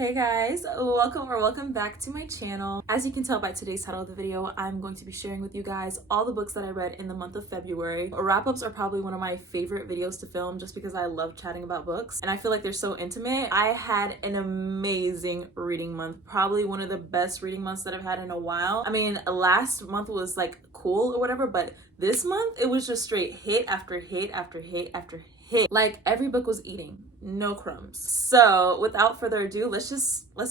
Hey guys, welcome back to my channel. As you can tell by today's title of the video, I'm going to be sharing with you guys all the books that I read in the month of February. Wrap-ups are probably one of my favorite videos to film just because I love chatting about books and I feel like they're so intimate. I had an amazing reading month, probably one of the best reading months that I've had in a while. I mean, last month was like cool or whatever, but this month it was just straight hit after hit after hit after hit. Like every book was eating, no crumbs. So without further ado, let's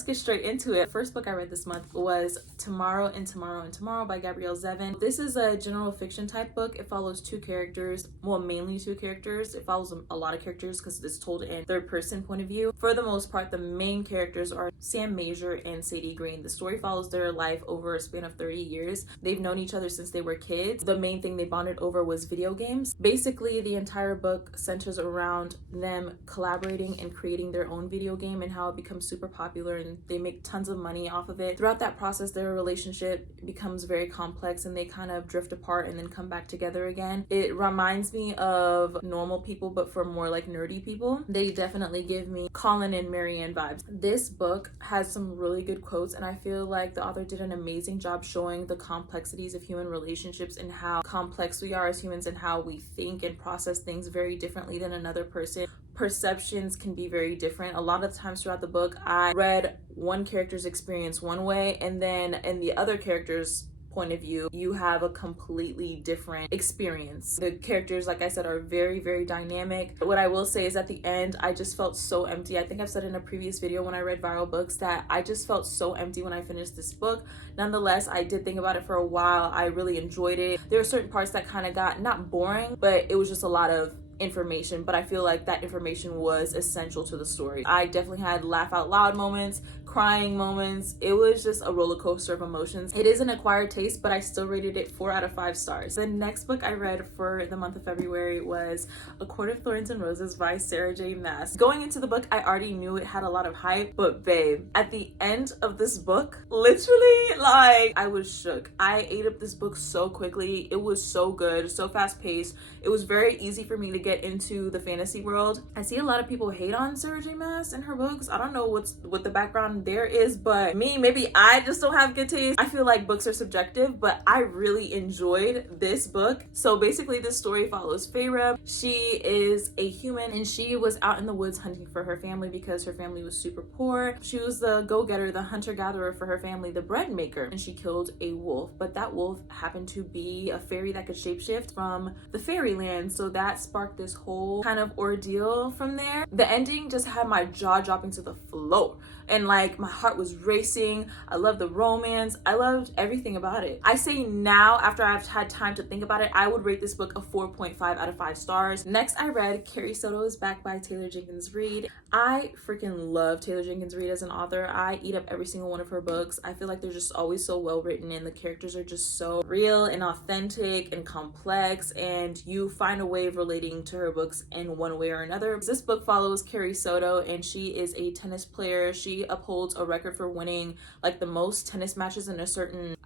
get straight into it. First book I read this month was Tomorrow and Tomorrow and Tomorrow by Gabrielle Zevin. This is a general fiction type book. It follows two characters, well, mainly two characters. It follows a lot of characters because it's told in third person point of view. For the most part, the main characters are Sam Major and Sadie Green. The story follows their life over a span of 30 years. They've known each other since they were kids. The main thing they bonded over was video games. Basically, the entire book centers around them collaborating and creating their own video game and how it becomes super popular and they make tons of money off of it. Throughout that process, their relationship becomes very complex and they kind of drift apart and then come back together again. It reminds me of Normal People, but for more like nerdy people. They definitely give me Colin and Marianne vibes. This book has some really good quotes and I feel like the author did an amazing job showing the complexities of human relationships and how complex we are as humans and how we think and process things very differently than another person. Perceptions can be very different. A lot of times throughout the book, I read one character's experience one way, and then in the other character's point of view, you have a completely different experience. The characters, like I said, are very, very dynamic. What I will say is at the end, I just felt so empty. I think I've said in a previous video when I read viral books that I just felt so empty when I finished this book. Nonetheless, I did think about it for a while. I really enjoyed it. There were certain parts that kind of got not boring, but it was just a lot of information, but I feel like that information was essential to the story. I definitely had laugh out loud moments, crying moments. It was just a roller coaster of emotions. It is an acquired taste, but I still rated it 4 out of 5 stars. The next book I read for the month of February was A Court of Thorns and Roses by Sarah J. Maas. Going into the book, I already knew it had a lot of hype, but babe, at the end of this book, literally, like, I was shook. I ate up this book so quickly. It was so good, so fast paced. It was very easy for me to get into the fantasy world. I see a lot of people hate on Sarah J. Maas and her books. I don't know what the background there is, but maybe I just don't have good taste. I feel like books are subjective, but I really enjoyed this book. So basically this story follows Feyre. She is a human and she was out in the woods hunting for her family because her family was super poor. She was the go-getter, the hunter-gatherer for her family, the bread maker, and she killed a wolf, but that wolf happened to be a fairy that could shapeshift from the fairyland. So that sparked this whole kind of ordeal from there. The ending just had my jaw dropping to the floor and like my heart was racing. I loved the romance. I loved everything about it. I say now, after I've had time to think about it, I would rate this book a 4.5 out of 5 stars. Next, I read Carrie Soto is Back by Taylor Jenkins Reid. I freaking love Taylor Jenkins Reid as an author. I eat up every single one of her books. I feel like they're just always so well written and the characters are just so real and authentic and complex, and you find a way of relating to her books in one way or another. This book follows Carrie Soto and she is a tennis player. She upholds a record for winning like the most tennis matches in a certain,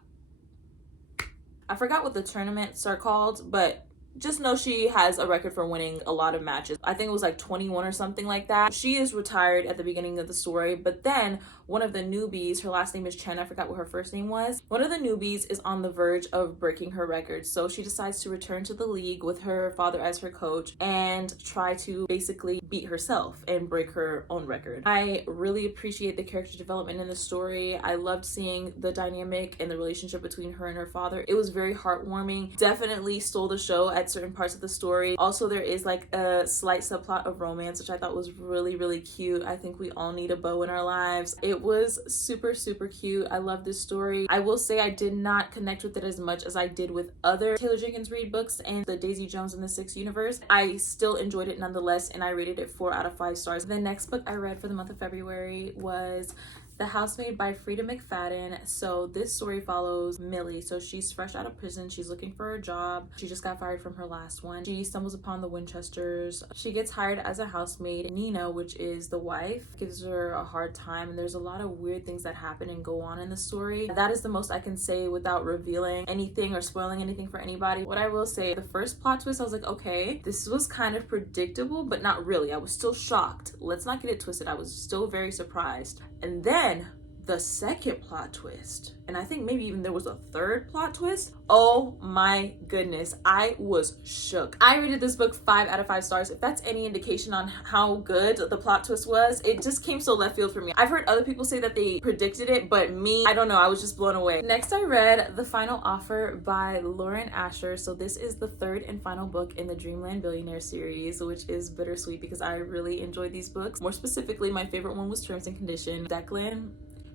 I forgot what the tournaments are called, but just know she has a record for winning a lot of matches. I think it was like 21 or something like that. She is retired at the beginning of the story, but then one of the newbies, her last name is Chen, I forgot what her first name was. One of the newbies is on the verge of breaking her record. So she decides to return to the league with her father as her coach and try to basically beat herself and break her own record. I really appreciate the character development in the story. I loved seeing the dynamic and the relationship between her and her father. It was very heartwarming. Definitely stole the show at certain parts of the story. Also, there is like a slight subplot of romance, which I thought was really, really cute. I think we all need a beau in our lives. It was super, super cute. I love this story. I will say I did not connect with it as much as I did with other Taylor Jenkins Reid books and the Daisy Jones and the Six universe. I still enjoyed it nonetheless, and I rated it 4 out of 5 stars. The next book I read for the month of February was The Housemaid by Frida McFadden. So this story follows Millie. So she's fresh out of prison. She's looking for a job. She just got fired from her last one. She stumbles upon the Winchesters. She gets hired as a housemaid. Nina, which is the wife, gives her a hard time, and there's a lot of weird things that happen and go on in the story. That is the most I can say without revealing anything or spoiling anything for anybody. What I will say, the first plot twist, I was like, okay, this was kind of predictable, but not really. I was still shocked. Let's not get it twisted. I was still very surprised. And then the second plot twist, and I think maybe even there was a third plot twist. Oh my goodness, I was shook. I rated this book 5 out of 5 stars. If that's any indication on how good the plot twist was, it just came so left field for me. I've heard other people say that they predicted it, but me, I don't know, I was just blown away. Next, I read The Final Offer by Lauren Asher. So this is the third and final book in the Dreamland Billionaire series, which is bittersweet because I really enjoyed these books. More specifically, my favorite one was Terms and Conditions. Declan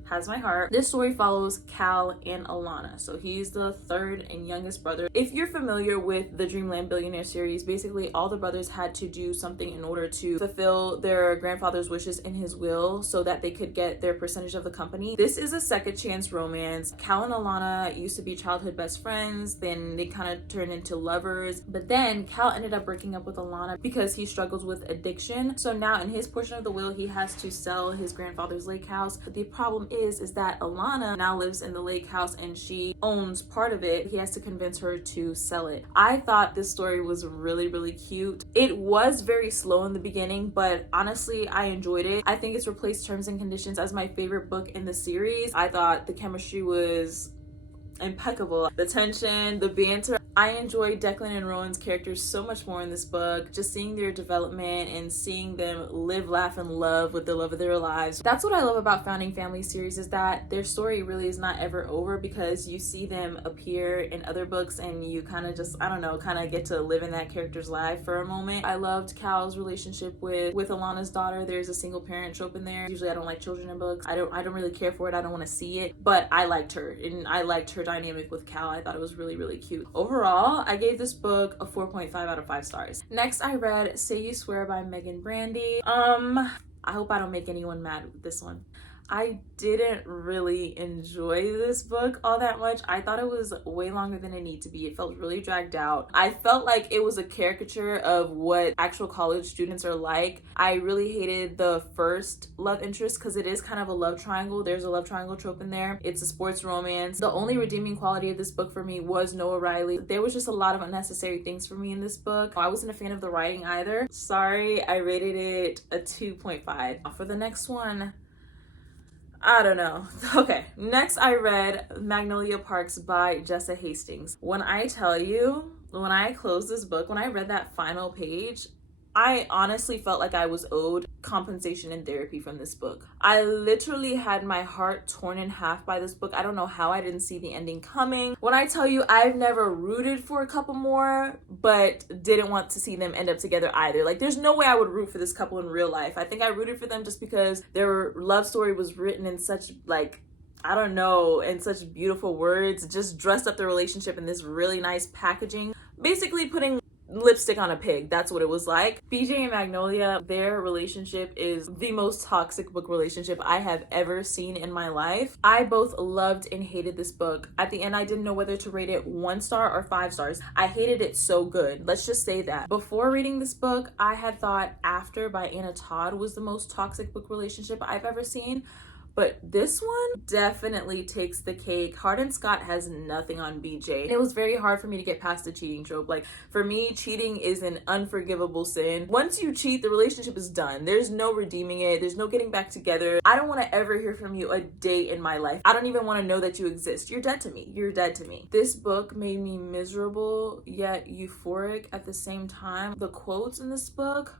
has my heart. This story follows Cal and Alana. So he's the third and youngest brother. If you're familiar with the Dreamland Billionaire series, basically all the brothers had to do something in order to fulfill their grandfather's wishes in his will so that they could get their percentage of the company. This is a second chance romance. Cal and Alana used to be childhood best friends, then they kind of turned into lovers, but then Cal ended up breaking up with Alana because he struggles with addiction. So now in his portion of the will, he has to sell his grandfather's lake house. But the problem is that Alana now lives in the lake house and she owns part of it. He has to convince her to sell it. I thought this story was really cute. It was very slow in the beginning, but honestly, I enjoyed it. I think it's replaced Terms and Conditions as my favorite book in the series. I thought the chemistry was impeccable. The tension, the banter. I enjoyed Declan and Rowan's characters so much more in this book. Just seeing their development and seeing them live, laugh, and love with the love of their lives. That's what I love about Founding Family series, is that their story really is not ever over because you see them appear in other books and you kind of just, I don't know, kind of get to live in that character's life for a moment. I loved Cal's relationship with Alana's daughter. There's a single parent trope in there. Usually I don't like children in books. I don't really care for it. I don't want to see it, but I liked her and I liked her dynamic with Cal. I thought it was really cute. Overall, I gave this book a 4.5 out of 5 stars. Next, I read Say You Swear by Megan Brandy. I hope I don't make anyone mad with this one. I didn't really enjoy this book all that much. I thought it was way longer than it needed to be. It felt really dragged out. I felt like it was a caricature of what actual college students are like. I really hated the first love interest because it is kind of a love triangle. There's a love triangle trope in there. It's a sports romance. The only redeeming quality of this book for me was Noah Riley. There was just a lot of unnecessary things for me in this book. I wasn't a fan of the writing either. Sorry, I rated it a 2.5. For the next one, I don't know. Okay, next I read Magnolia Parks by Jessa Hastings. When I tell you, when I closed this book, when I read that final page, I honestly felt like I was owed compensation and therapy from this book. I literally had my heart torn in half by this book. I don't know how I didn't see the ending coming. When I tell you, I've never rooted for a couple more, but didn't want to see them end up together either. Like, there's no way I would root for this couple in real life. I think I rooted for them just because their love story was written in such, like, I don't know, in such beautiful words, just dressed up the relationship in this really nice packaging. Basically putting lipstick on a pig. That's what it was like. BJ and Magnolia, their relationship is the most toxic book relationship I have ever seen in my life. I both loved and hated this book. At the end, I didn't know whether to rate it 1 star or 5 stars. I hated it so good. Let's just say that. Before reading this book, I had thought After by Anna Todd was the most toxic book relationship I've ever seen. But this one definitely takes the cake. Hardin Scott has nothing on BJ. It was very hard for me to get past the cheating trope. Like, for me, cheating is an unforgivable sin. Once you cheat, the relationship is done. There's no redeeming it. There's no getting back together. I don't want to ever hear from you a day in my life. I don't even want to know that you exist. You're dead to me. You're dead to me. This book made me miserable yet euphoric at the same time. The quotes in this book,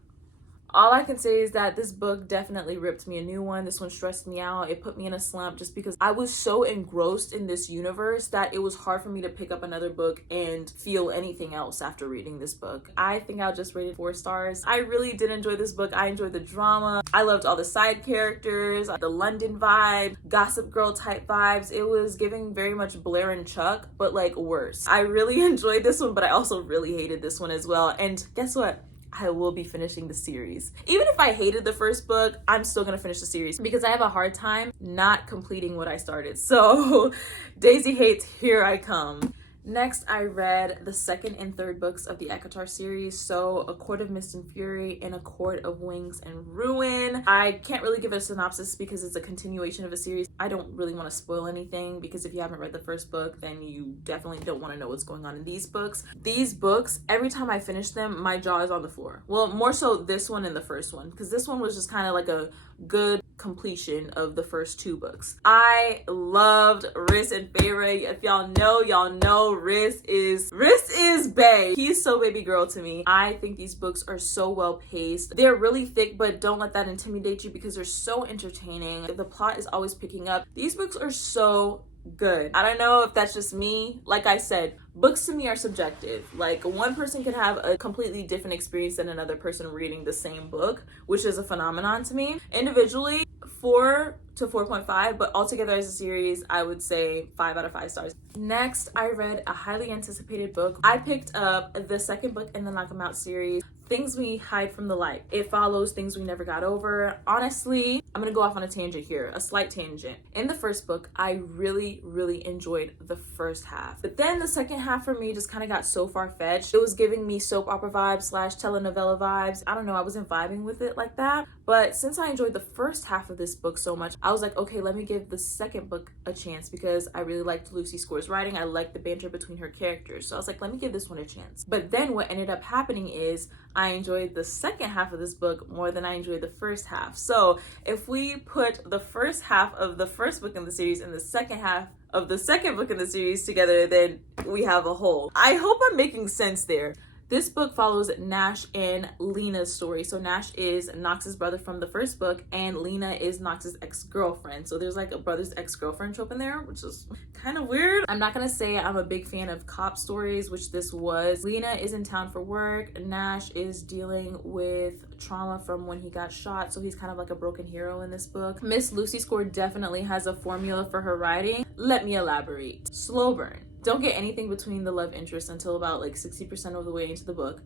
all I can say is that this book definitely ripped me a new one. This one stressed me out. It put me in a slump just because I was so engrossed in this universe that it was hard for me to pick up another book and feel anything else after reading this book. I think I'll just rate it 4 stars. I really did enjoy this book. I enjoyed the drama. I loved all the side characters, the London vibe, Gossip Girl type vibes. It was giving very much Blair and Chuck, but like worse. I really enjoyed this one, but I also really hated this one as well. And guess what? I will be finishing the series. Even if I hated the first book, I'm still gonna finish the series because I have a hard time not completing what I started. So Daisy Hates, here I come. Next, I read the second and third books of the ACOTAR series, so A Court of Mist and Fury and A Court of Wings and Ruin. I can't really give it a synopsis because it's a continuation of a series. I don't really want to spoil anything because if you haven't read the first book, then you definitely don't want to know what's going on in these books. These books, every time I finish them, my jaw is on the floor. Well, more so this one and the first one, because this one was just kind of like a good completion of the first two books. I loved Riss and Feyre. If y'all know Riss is bae. He's so baby girl to me. I think these books are so well paced. They're really thick, but don't let that intimidate you because they're so entertaining. The plot is always picking up. These books are so good. I don't know if that's just me. Like I said, books to me are subjective. Like one person can have a completely different experience than another person reading the same book, which is a phenomenon to me. Individually, 4 to 4.5, but altogether as a series, I would say 5 out of 5 stars. Next, I read a highly anticipated book. I picked up the second book in the Knock 'Em Out series, Things We Hide from the Light. It follows Things We Never Got Over. Honestly, I'm gonna go off on a tangent here, a slight tangent. In the first book, I really enjoyed the first half. But then the second half for me just kind of got so far-fetched. It was giving me soap opera vibes / telenovela vibes. I don't know, I wasn't vibing with it like that. But since I enjoyed the first half of this book so much, I was like, okay, let me give the second book a chance because I really liked Lucy Score's writing. I liked the banter between her characters. So I was like, let me give this one a chance. But then what ended up happening is I enjoyed the second half of this book more than I enjoyed the first half. So if we put the first half of the first book in the series and the second half of the second book in the series together, then we have a whole. I hope I'm making sense there. This book follows Nash and Lena's story. So Nash is Nox's brother from the first book and Lena is Nox's ex-girlfriend. So there's like a brother's ex-girlfriend trope in there, which is kind of weird. I'm not gonna say I'm a big fan of cop stories, which this was. Lena is in town for work. Nash is dealing with trauma from when he got shot. So he's kind of like a broken hero in this book. Miss Lucy Score definitely has a formula for her writing. Let me elaborate. Slow burn. Don't get anything between the love interest until about like 60% of the way into the book.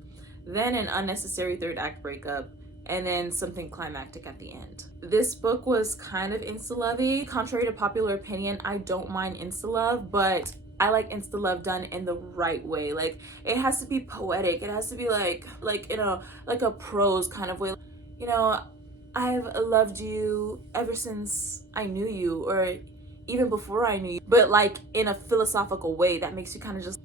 Then an unnecessary third act breakup, and then something climactic at the end. This book was kind of insta-lovey. Contrary to popular opinion, I don't mind insta-love, but I like insta-love done in the right way. Like it has to be poetic. It has to be like in a prose kind of way. You know, I've loved you ever since I knew you, or even before I knew you, but like in a philosophical way that makes you kind of just,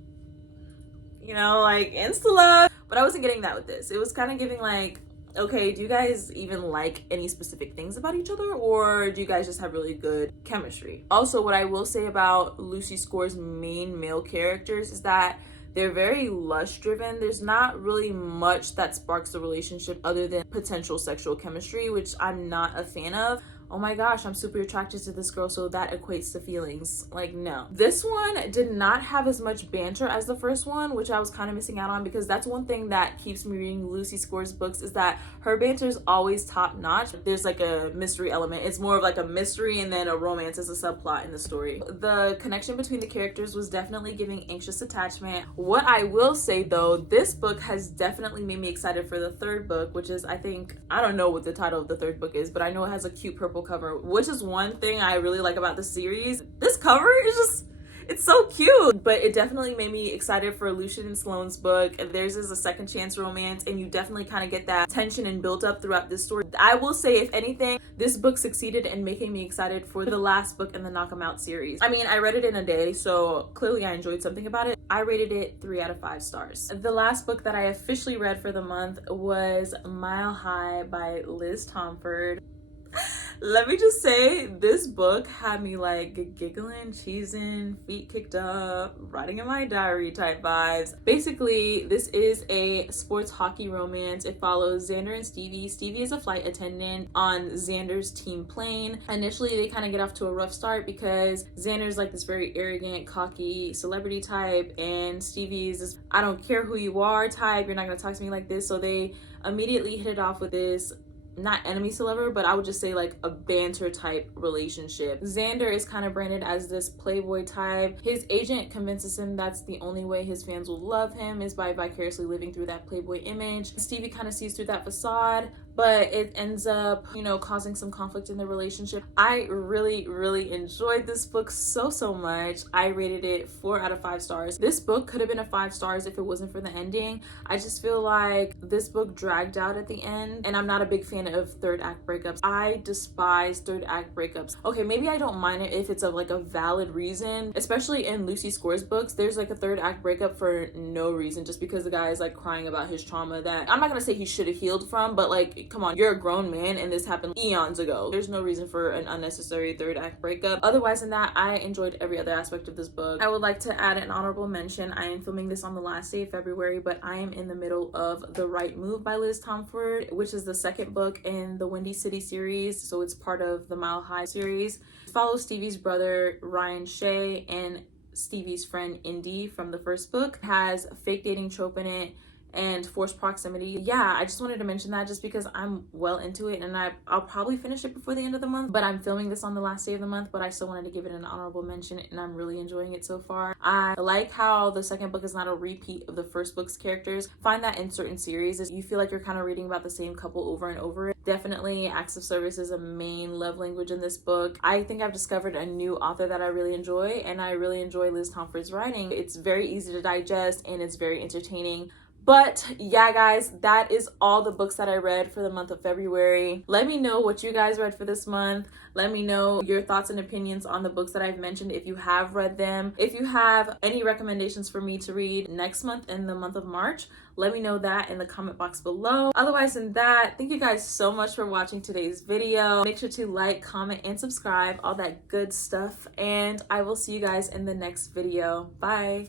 you know, like insta love. But I wasn't getting that with this. It was kind of giving like, okay, do you guys even like any specific things about each other, or do you guys just have really good chemistry? Also, what I will say about Lucy Score's main male characters is that they're very lust driven. There's not really much that sparks the relationship other than potential sexual chemistry, which I'm not a fan of. Oh my gosh, I'm super attracted to this girl, so that equates to feelings. Like, no. This one did not have as much banter as the first one, which I was kind of missing out on because that's one thing that keeps me reading Lucy Score's books is that her banter is always top notch. There's like a mystery element. It's more of like a mystery and then a romance as a subplot in the story. The connection between the characters was definitely giving anxious attachment. What I will say though, this book has definitely made me excited for the third book, which is, I don't know what the title of the third book is, but I know it has a cute purple cover, which is one thing I really like about the series. This cover is just, it's so cute. But it definitely made me excited for Lucian and Sloane's book. Theirs is a second chance romance, and you definitely kind of get that tension and build up throughout this story. I will say, if anything, this book succeeded in making me excited for the last book in the Knock 'Em Out series. I mean, I read it in a day, so clearly I enjoyed something about it. I rated it 3 out of 5 stars. The last book that I officially read for the month was Mile High by Liz Tomford. Let me just say, this book had me like giggling, cheesing, feet kicked up, writing in my diary type vibes. Basically, this is a sports hockey romance. It follows Xander and Stevie. Stevie is a flight attendant on Xander's team plane. Initially, they kind of get off to a rough start because Xander's like this very arrogant, cocky celebrity type, and Stevie's this I don't care who you are type. You're not gonna talk to me like this. So they immediately hit it off with this, not enemies to lover, but I would just say like a banter type relationship. Xander is kind of branded as this playboy type. His agent convinces him that's the only way his fans will love him is by vicariously living through that playboy image. Stevie kind of sees through that facade, but it ends up, you know, causing some conflict in the relationship. I really enjoyed this book so much. I rated it 4 out of 5 stars. This book could have been a 5 stars if it wasn't for the ending. I just feel like this book dragged out at the end, and I'm not a big fan of third act breakups. I despise third act breakups. Okay, maybe I don't mind it if it's of like a valid reason, especially in Lucy Score's books. There's like a third act breakup for no reason, just because the guy is like crying about his trauma that I'm not gonna say he should have healed from, but like, come on, you're a grown man and this happened eons ago. There's no reason for an unnecessary third act breakup. Otherwise than that, I enjoyed every other aspect of this book. I would like to add an honorable mention. I am filming this on the last day of February, but I am in the middle of The Right Move by Liz Tomford, which is the second book in the Windy City series, so it's part of the Mile High series. It follows Stevie's brother Ryan Shea and Stevie's friend Indy from the first book. It has a fake dating trope in it and forced proximity. Yeah, I just wanted to mention that just because I'm well into it, and I'll probably finish it before the end of the month, but I'm filming this on the last day of the month, but I still wanted to give it an honorable mention, and I'm really enjoying it so far. I like how the second book is not a repeat of the first book's characters. Find that in certain series is you feel like you're kind of reading about the same couple over and over. Definitely acts of service is a main love language in this book. I think I've discovered a new author that I really enjoy, and I really enjoy Liz Tomford's writing. It's very easy to digest and it's very entertaining. But yeah, guys, that is all the books that I read for the month of February. Let me know what you guys read for this month. Let me know your thoughts and opinions on the books that I've mentioned if you have read them. If you have any recommendations for me to read next month in the month of March, let me know that in the comment box below. Otherwise than that, thank you guys so much for watching today's video. Make sure to like, comment, and subscribe, all that good stuff. And I will see you guys in the next video. Bye.